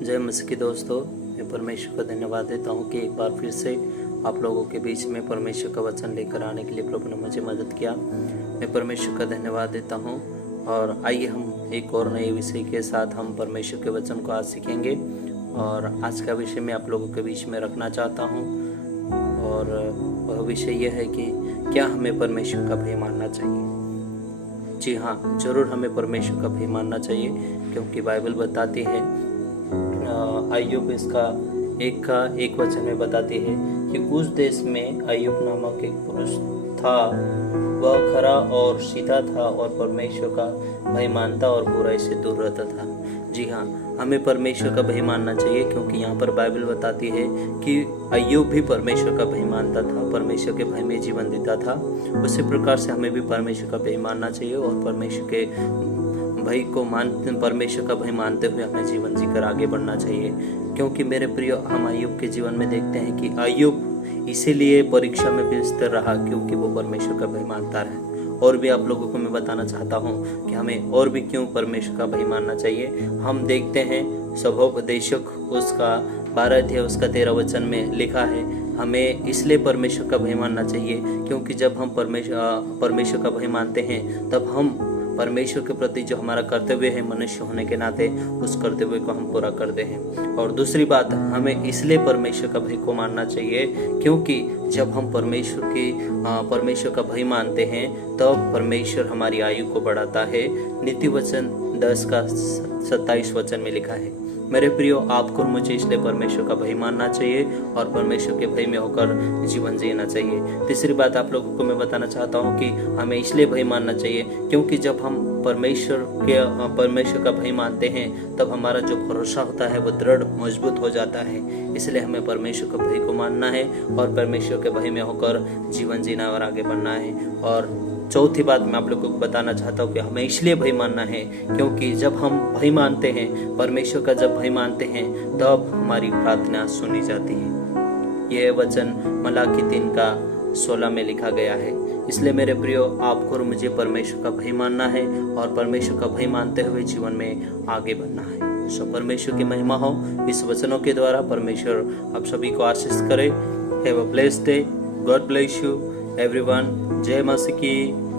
जय मसीह की दोस्तों, मैं परमेश्वर का धन्यवाद देता हूँ कि एक बार फिर से आप लोगों के बीच में परमेश्वर का वचन लेकर आने के लिए प्रभु ने मुझे मदद किया। मैं परमेश्वर का धन्यवाद देता हूँ और आइए हम एक और नए विषय के साथ हम परमेश्वर के वचन को आज सीखेंगे। और आज का विषय मैं आप लोगों के बीच में रखना चाहता हूँ और वह विषय यह है कि क्या हमें परमेश्वर का भय मानना चाहिए। जी हाँ, जरूर हमें परमेश्वर का भय मानना चाहिए, क्योंकि बाइबल बताती है, अय्यूब इसका एक वचन में बताती है कि उस देश में अय्यूब नामक एक पुरुष था। वह खरा और सीधा था और परमेश्वर का भय मानता और बुराई से दूर रहता था। जी हाँ, हमें परमेश्वर का भय मानना चाहिए, क्योंकि यहाँ पर बाइबल बताती है कि अय्यूब भी परमेश्वर का भय मानता था, परमेश्वर के भय में जीवन देता था। उसी प्रकार से हमें भी परमेश्वर का भय मानना चाहिए और परमेश्वर के परमेश्वर का भय मानते हुए हमें जीवन जीकर आगे बढ़ना चाहिए। क्योंकि मेरे प्रिय, हम अय्यूब के जीवन में देखते हैं कि अय्यूब इसीलिए परीक्षा में भी स्थिर रहा क्योंकि वो परमेश्वर का भय मानता रहा। और भी आप लोगों को मैं बताना चाहता हूँ कि हमें और भी क्यों परमेश्वर का भय मानना चाहिए। हम देखते हैं स्वभावोपदेशक उसका 12 अध्याय उसका 13 वचन में लिखा है, हमें इसलिए परमेश्वर का भय मानना चाहिए क्योंकि जब हम परमेश्वर का भय मानते हैं तब हम परमेश्वर के प्रति जो हमारा कर्तव्य है मनुष्य होने के नाते, उस कर्तव्य को हम पूरा करते हैं। और दूसरी बात, हमें इसलिए परमेश्वर का भय को मानना चाहिए क्योंकि जब हम परमेश्वर का भय मानते हैं तब परमेश्वर हमारी आयु को बढ़ाता है। नीति वचन 10 का 27 वचन में लिखा है। मेरे प्रियो, आपको मुझे इसलिए परमेश्वर का भय मानना चाहिए और परमेश्वर के भय में होकर जीवन जीना चाहिए। तीसरी बात आप लोगों को मैं बताना चाहता हूँ कि हमें इसलिए भय मानना चाहिए क्योंकि जब हम परमेश्वर का भय मानते हैं तब हमारा जो भरोसा होता है वो दृढ़ मजबूत हो जाता है। इसलिए हमें परमेश्वर का भय को मानना है और परमेश्वर के भय में होकर जीवन जीना और आगे बढ़ना है। और चौथी बात मैं आप लोगों को बताना चाहता हूँ कि हमें इसलिए भय मानना है क्योंकि जब हम भय मानते हैं, परमेश्वर का जब भय मानते हैं तब हमारी प्रार्थना सुनी जाती है। यह वचन मलाकी 3 का 16 में लिखा गया है। इसलिए मेरे प्रियो, आपको और मुझे परमेश्वर का भय मानना है और परमेश्वर का भय मानते हुए जीवन में आगे बढ़ना है। सो परमेश्वर की महिमा हो इस वचनों के द्वारा। परमेश्वर आप सभी को आशीष करे। Have a blessed day. God bless you everyone. जय मसीह की।